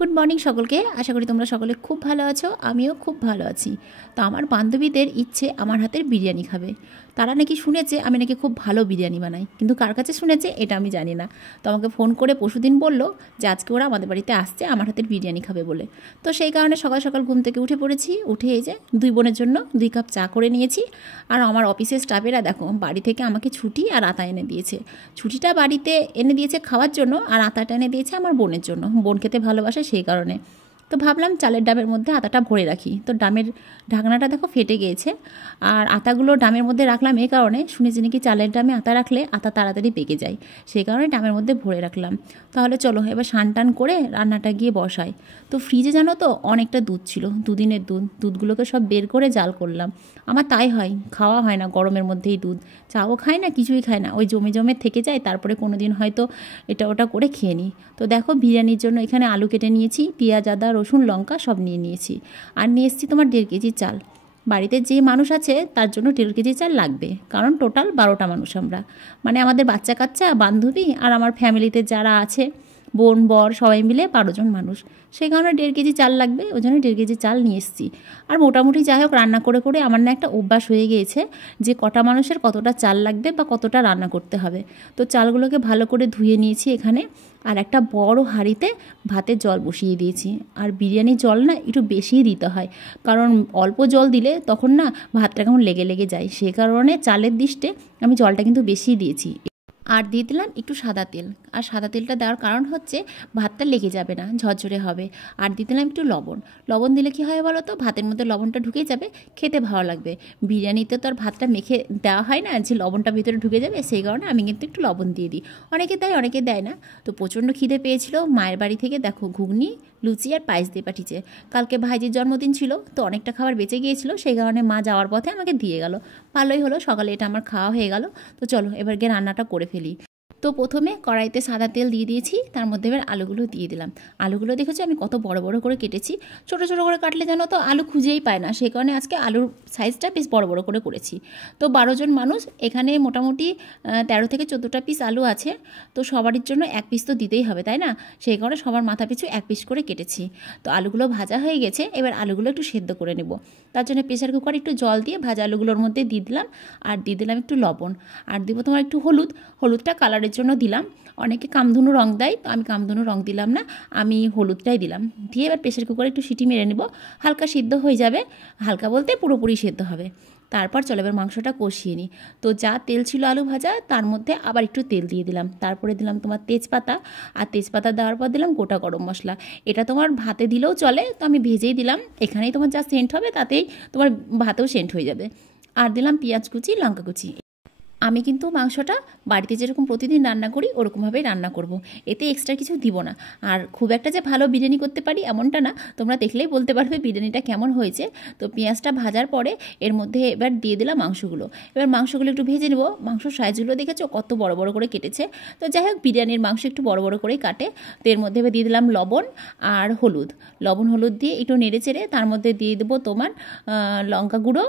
Good morning সকলকে। আশা করি তোমরা সকলে খুব ভালো আছো, আমিও খুব ভালো আছি। তো আমার বান্ধবীদের ইচ্ছে আমার হাতের বিরিয়ানি খাবে। তারা নাকি শুনেছে আমি নাকি খুব ভালো বিরিয়ানি বানাই, কিন্তু কার কাছে শুনেছে এটা আমি জানি না। তো আমাকে ফোন করে পরশুদিন বললো যে আজকে ওরা আমাদের বাড়িতে আসছে আমার হাতের বিরিয়ানি খাবে বলে। তো সেই কারণে সকাল সকাল ঘুম থেকে উঠে পড়েছি। উঠে এই যে দুই বোনের জন্য 2 কাপ চা করে নিয়েছি। আর আমার অফিসের স্টাফেরা দেখো বাড়ি থেকে আমাকে ছুটি আর আতা এনে দিয়েছে। ছুটিটা বাড়িতে এনে দিয়েছে খাওয়ার জন্য, আর আতাটা এনে দিয়েছে আমার বোনের জন্য। বোন খেতে ভালোবাসে সেই কারণে। তো ভাবলাম চালের ডাবের মধ্যে আতাটা ভরে রাখি। তো ডামের ঢাকনাটা দেখো ফেটে গিয়েছে। আর আতাগুলো ডামের মধ্যে রাখলাম এই কারণে, শুনেছি নাকি চালের ডামে আতা রাখলে আতা তাড়াতাড়ি পেকে যায়, সেই কারণে ডামের মধ্যে ভরে রাখলাম। তাহলে চলো এবার টান করে রান্নাটা গিয়ে বসাই। তো ফ্রিজে জানো তো অনেকটা দুধ ছিল, দুদিনের দুধগুলোকে সব বের করে জাল করলাম। আমার তাই হয়, খাওয়া হয় না গরমের মধ্যেই দুধ। চাও খায় না, কিছুই খায় না, ওই জমে জমে থেকে যায়। তারপরে কোনো দিন হয়তো এটা ওটা করে খেয়ে নিই। তো দেখো বিরিয়ানির জন্য এখানে আলু কেটে নিয়েছি, পেঁয়াজ আদা রসুন লঙ্কা সব নিয়ে নিয়েছি। আর নিয়ে এসেছি তোমার 1.5 কেজি চাল। বাড়িতে যে মানুষ আছে তার জন্য 1.5 কেজি চাল লাগবে, কারণ টোটাল 12টা মানুষ আমরা, মানে আমাদের বাচ্চা কাচ্চা বান্ধবী আর আমার ফ্যামিলিতে যারা আছে বোন বর সবাই মিলে 12 জন মানুষ। সেই কারণে 1.5 কেজি চাল লাগবে, ওই জন্য 1.5 কেজি চাল নিয়ে এসেছি। আর মোটামুটি যাই হোক রান্না করে করে আমার না একটা অভ্যাস হয়ে গিয়েছে যে কটা মানুষের কতটা চাল লাগবে বা কতটা রান্না করতে হবে। তো চালগুলোকে ভালো করে ধুয়ে নিয়েছি এখানে। আর একটা বড় হাঁড়িতে ভাতের জল বসিয়ে দিয়েছি। আর বিরিয়ানির জল না একটু বেশিই দিতে হয়, কারণ অল্প জল দিলে তখন না ভাতটা কেমন লেগে লেগে যায়। সেই কারণে চালের দিষ্টে আমি জলটা কিন্তু বেশিই দিয়েছি। আর দিয়ে দিলাম একটু সাদা তেল। আর সাদা তেলটা দেওয়ার কারণ হচ্ছে ভাতটা লেগে যাবে না, ঝরঝরে হবে। আর দিয়ে দিলাম একটু লবণ। লবণ দিলে কী হয় বলো তো, ভাতের মধ্যে লবণটা ঢুকে যাবে, খেতে ভালো লাগবে। বিরিয়ানিতে তো আর ভাতটা মেখে দেওয়া হয় না যে লবণটা ভিতরে ঢুকে যাবে, সেই কারণে আমি কিন্তু একটু লবণ দিয়ে দিই। অনেকে দেয় অনেকে দেয় না। তো প্রচণ্ড খিদে পেয়েছিল, মায়ের বাড়ি থেকে দেখো ঘুগনি লুচি আর পায়েস দিয়ে পাঠিয়েছে। কালকে ভাইজির জন্মদিন ছিল, তো অনেকটা খাবার বেঁচে গিয়েছিল, সেই কারণে মা যাওয়ার পথে আমাকে দিয়ে গেল। ভালোই হলো, সকালে এটা আমার খাওয়া হয়ে গেল। তো চলো এবার গিয়ে রান্নাটা করে ফেলি। তো প্রথমে কড়াইতে সাদা তেল দিয়ে দিয়েছি, তার মধ্যে এবার আলুগুলো দিয়ে দিলাম। আলুগুলো দেখেছো আমি কত বড় বড় করে কেটেছি। ছোটো ছোটো করে কাটলে জানো তো আলু খুঁজেই পায় না, সেই কারণে আজকে আলুর সাইজটা বেশ বড় বড় করে করেছি। তো 12 জন মানুষ, এখানে মোটামুটি 13 থেকে 14টা পিস আলু আছে। তো সবারই জন্য 1 পিস তো দিতেই হবে, তাই না? সেই কারণে সবার মাথা পিছু 1 পিস করে কেটেছি। তো আলুগুলো ভাজা হয়ে গেছে, এবার আলুগুলো একটু সেদ্ধ করে নেব। তার জন্য প্রেসার কুকারে একটু জল দিয়ে ভাজা আলুগুলোর মধ্যে দিয়ে দিলাম। আর দিয়ে দিলাম একটু লবণ। আর দিব তোমার একটু হলুদটা কালারের জন্য দিলাম। অনেকে কামধুনু রং দেয়, তো আমি কামধুনু রং দিলাম না, আমি হলুদটাই দিলাম। দিয়ে এবার প্রেসার কুকারে একটু সিটি মেরে নেব, হালকা সিদ্ধ হয়ে যাবে। হালকা বলতে পুরোপুরি সিদ্ধ হবে। তারপর চলো এবার মাংসটা কষিয়ে নিই। তো যা তেল ছিল আলু ভাজা তার মধ্যে আবার একটু তেল দিয়ে দিলাম। তারপরে দিলাম তোমার তেজপাতা। আর তেজপাতা দেওয়ার পর দিলাম গোটা গরম মশলা। এটা তোমার ভাতে দিলেও চলে, তো আমি ভেজেই দিলাম। এখানেই তোমার যা সেন্ট হবে তাতেই তোমার ভাতেও সেন্ট হয়ে যাবে। আর দিলাম পেঁয়াজ কুচি লঙ্কা কুচি। আমি কিন্তু মাংসটা বাড়িতে যেরকম প্রতিদিন রান্না করি ওরকমভাবেই রান্না করব, এতে এক্সট্রা কিছু দিব না। আর খুব একটা যে ভালো বিরিয়ানি করতে পারি এমনটা না, তোমরা দেখলেই বলতে পারবে বিরিয়ানিটা কেমন হয়েছে। তো পেঁয়াজটা ভাজার পরে এর মধ্যে এবার দিয়ে দিলাম মাংসগুলো। এবার মাংসগুলো একটু ভেজে নেব। মাংসর সাইজগুলো দেখেছো কত বড় বড় করে কেটেছে। তো যাই হোক বিরিয়ানির মাংস একটু বড় বড় করেই কাটে। তো এর মধ্যে এবার দিয়ে দিলাম লবণ আর হলুদ। লবণ হলুদ দিয়ে একটু নেড়ে চেড়ে তার মধ্যে দিয়ে দেবো তোমার লঙ্কা গুঁড়ো।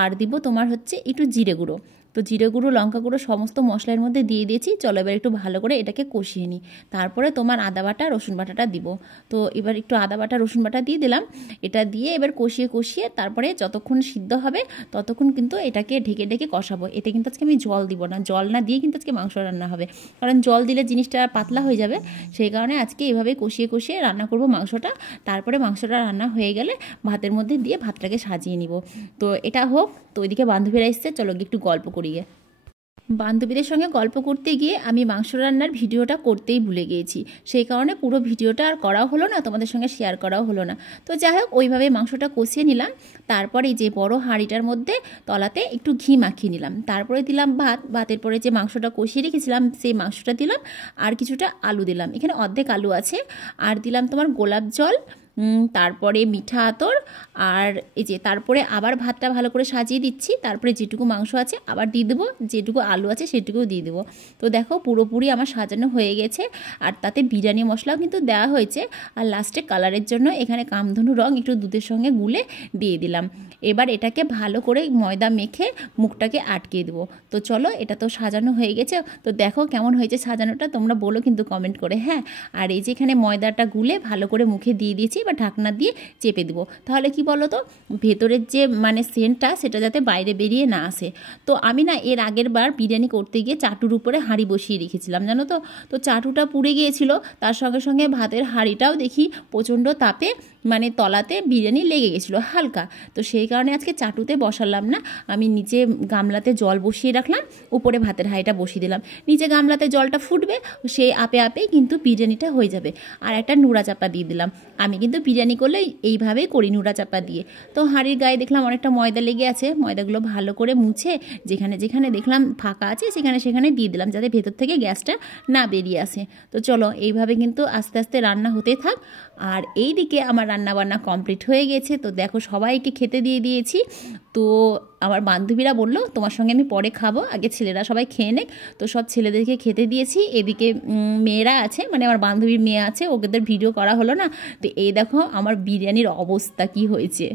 আর দিব তোমার হচ্ছে একটু জিরে গুঁড়ো। তো জিরে গুঁড়ো লঙ্কা গুঁড়ো সমস্ত মশলার মধ্যে দিয়ে দিয়েছি। চলো এবার একটু ভালো করে এটাকে কষিয়ে নিই। তারপরে তোমার আদা বাটা রসুন বাটাটা দিব। তো এবার একটু আদা বাটা রসুন বাটা দিয়ে দিলাম। এটা দিয়ে এবার কষিয়ে কষিয়ে তারপরে যতক্ষণ সিদ্ধ হবে ততক্ষণ কিন্তু এটাকে ঢেকে ঢেকে কষাবো। এতে কিন্তু আজকে আমি জল দিব না, জল না দিয়ে কিন্তু আজকে মাংস রান্না হবে, কারণ জল দিলে জিনিসটা পাতলা হয়ে যাবে। সেই কারণে আজকে এভাবে কষিয়ে কষিয়ে রান্না করব মাংসটা। তারপরে মাংসটা রান্না হয়ে গেলে ভাতের মধ্যে দিয়ে ভাতটাকে সাজিয়ে নিব। তো এটা হোক। তো ওইদিকে বান্ধবীরা এসছে, চলো একটু গল্প করি। বান্ধবীদের সঙ্গে গল্প করতে গিয়ে আমি মাংস রান্নার ভিডিওটা করতেই ভুলে গিয়েছি, সেই কারণে পুরো ভিডিওটা আর করাও হলো না, তোমাদের সঙ্গে শেয়ার করাও হলো না। তো যাই হোক ওইভাবে মাংসটা কষিয়ে নিলাম। তারপরে যে বড় হাঁড়িটার মধ্যে তলাতে একটু ঘি মাখিয়ে নিলাম। তারপরে দিলাম ভাতের পরে যে মাংসটা কষিয়ে রেখেছিলাম সেই মাংসটা দিলাম। আর কিছুটা আলু দিলাম, এখানে অর্ধেক আলু আছে। আর দিলাম তোমার গোলাপ জল, তারপরে মিঠা আতর। আর এই যে তারপরে আবার ভাতটা ভালো করে সাজিয়ে দিচ্ছি। তারপরে যেটুকু মাংস আছে আবার দিয়ে দেবো, যেটুকু আলু আছে সেটুকুও দিয়ে দেবো। তো দেখো পুরোপুরি আমার সাজানো হয়ে গেছে। আর তাতে বিরিয়ানি মশলাও কিন্তু দেওয়া হয়েছে। আর লাস্টে কালারের জন্য এখানে কামধনু রং একটু দুধের সঙ্গে গুলে দিয়ে দিলাম। এবার এটাকে ভালো করে ময়দা মেখে মুখটাকে আটকে দেবো। তো চলো, এটা তো সাজানো হয়ে গেছে। তো দেখো কেমন হয়েছে সাজানোটা, তোমরা বলো কিন্তু কমেন্ট করে। হ্যাঁ, আর এই যে এখানে ময়দাটা গুলে ভালো করে মুখে দিয়ে দিয়েছি, এবার ঢাকনা দিয়ে চেপে দেবো। তাহলে কি বলো তো, ভেতরের যে মানে সেন্টটা সেটা যাতে বাইরে বেরিয়ে না আসে। তো আমি না এর আগের বার বিরিয়ানি করতে গিয়ে চাটুর উপরে হাঁড়ি বসিয়ে রেখেছিলাম, জানো তো। তো চাটুটা পুড়ে গিয়েছিল, তার সঙ্গে সঙ্গে ভাতের হাঁড়িটাও দেখি প্রচণ্ড তাপে মানে তলাতে বিরিয়ানি লেগে গেছিলো হালকা। তো সেই কারণে আজকে চাটুতে বসালাম না, আমি নিচে গামলাতে জল বসিয়ে রাখলাম, উপরে ভাতের হাঁড়িটা বসিয়ে দিলাম। নিচে গামলাতে জলটা ফুটবে, সেই আপে আপেই কিন্তু বিরিয়ানিটা হয়ে যাবে। আর একটা নুড়া চাপা দিয়ে দিলাম। আমি কিন্তু বিরিয়ানি করলে এইভাবেই করি, নুড়া চাপা দিয়ে। তো হাঁড়ির গায়ে দেখলাম অনেকটা ময়দা লেগে আছে, ময়দাগুলো ভালো করে মুছে যেখানে যেখানে দেখলাম ফাঁকা আছে সেখানে সেখানে দিয়ে দিলাম, যাতে ভেতর থেকে গ্যাসটা না বেরিয়ে আসে। তো চলো, এইভাবে কিন্তু আস্তে আস্তে রান্না হতে থাক। আর এই দিকে আমার রান্নাবান্না কমপ্লিট হয়ে গেছে। তো দেখো সবাইকে খেতে দিয়ে দিয়েছি। তো আমার বান্ধবীরা বললো তোমার সঙ্গে আমি পরে খাবো, আগে ছেলেরা সবাই খেয়ে নেক। তো সব ছেলেদেরকে খেতে দিয়েছি। এদিকে মেয়েরা আছে, মানে আমার বান্ধবীর মেয়ে আছে, ওদের ভিডিও করা হলো না। তো এই দেখো আমার বিরিয়ানির অবস্থা কি হয়েছে।